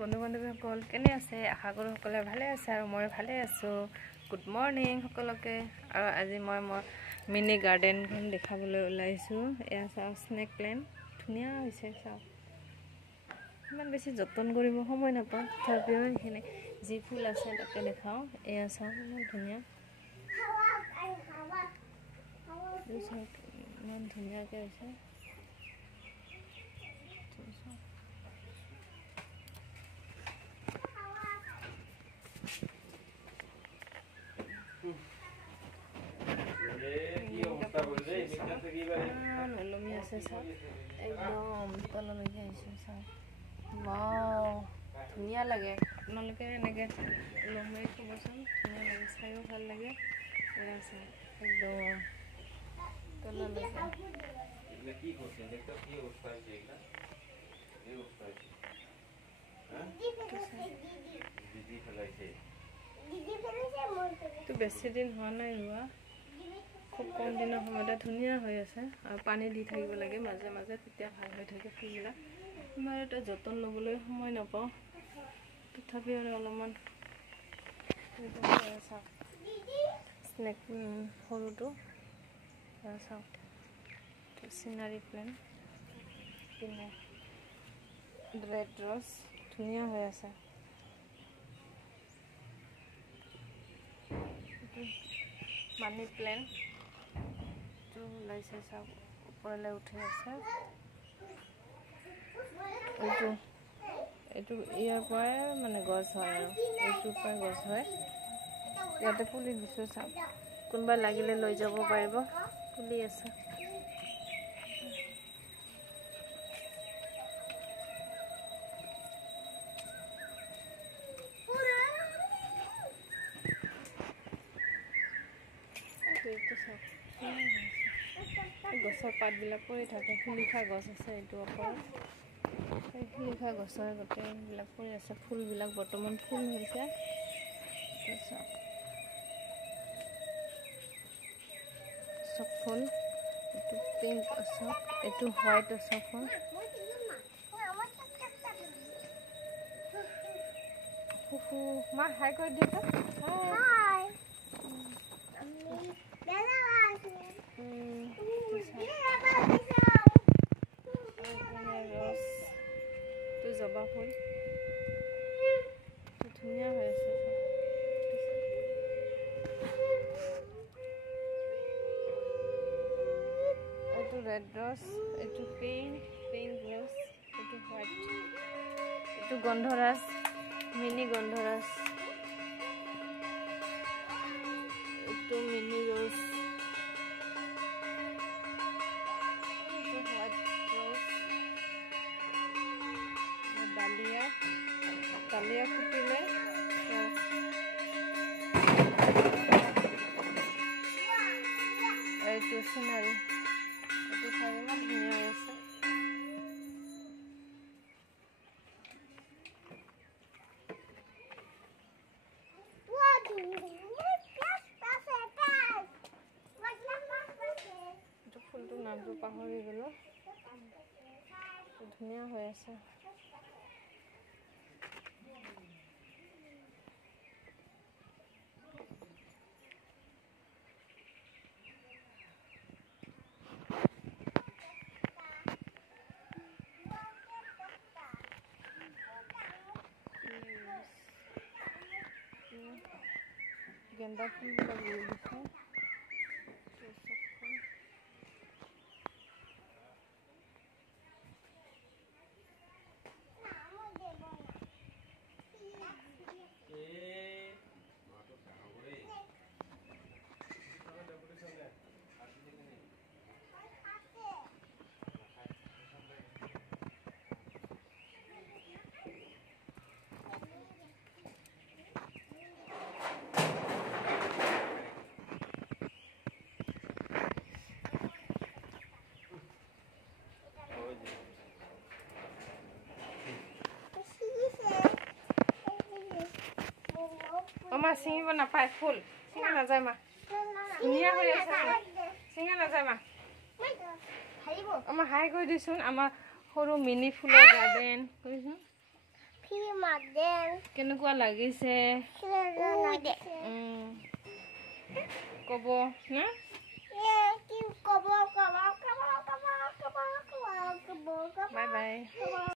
বন্ধু বান্ধৱীসকল কেনে আছে আশা কৰোঁ সকলে ভালে আছে আৰু মই ভালে আছো গুড মৰ্নিং সকলোকে আৰু আজি মই মিনি গাৰ্ডেনখন দেখাবলৈ ওলাইছো এয়া চাও স্নেক প্লেন্ট ধুনিয়া হৈছে চাও ইমান বেছি যতন কৰিব সময় নাপাওঁ তথাপিও এখানে যি ফুল আছে তাকে দেখাও এয়া চাও ইমান ধুনিয়া ইমান ধুনিয়াকৈ আছে লমি আছে চাওক একদম তললৈকে আহিছে চাওক ওৱাও ধুনীয়া লাগে আপোনালোকে এনেকৈ লমি ক'বচোন ধুনীয়া লাগে চাইও ভাল লাগে এয়া চাওক একদম তললৈকে তো বেছি দিন হোৱা নাই ৰোৱা খুব কম দিনৰ সময়তে ধুনীয়া হৈ আছে আৰু পানী দি থাকিব লাগে মাজে মাজে তেতিয়া ভাল হৈ থাকে ফুলবিলাক মই এটা যতন ল'বলৈ সময় নাপাওঁ তথাপিও অলপমান স্নেক সৰুটো চাওক চিনাৰী প্লেন্ট কিনে ৰেড ৰ'জ ধুনীয়া হৈ আছে মানি প্লেন্ট ওলাইছে চাওক ওপৰলৈ উঠি আছে এইটো ইয়াৰ পৰাই মানে গছ হয় আৰু এইটোৰ পৰাই গছ হয় ইয়াতে পুলি দিছোঁ চাওক কোনোবা লাগিলে লৈ যাব পাৰিব পুলি আছে গছৰ পাতবিলাক পৰি থাকে শিলিখা গছ আছে এইটো ওপৰত এই শিলিখা গছৰ গোটেইবিলাক পৰি আছে ফুলবিলাক বৰ্তমান ফুল হৈছে চব ফুল এইটো পিংক অশোক এইটো হোৱাইট অশোক ফুল মা হাই কৰি দিছা হাই জবা ফুল ধুনীয়া হৈ আছে এইটো ৰেড ৰ'জ এইটো পিংক ৰ'জ এইটো হোৱাইট এইটো গন্ধৰাজ মিনি গন্ধৰাজ এইটো মিনি ৰ'জ ডালিয়া ফুটিলে এইটো চিনাৰী এইটো চাই ইমান ধুনীয়া হৈ আছে এইটো ফুলটোৰ নামটো পাহৰি গ'লো ধুনীয়া হৈ আছে गेंदा फूल लगे हुए हैं Mama singi na pai full. Singa na jai ma. Dunia ho ase. Singa na jai ma. Haibo. Ama hai koi disun ama horu mini fuller garden. Koisun. কেনেকুৱা লাগিছে ক'ব না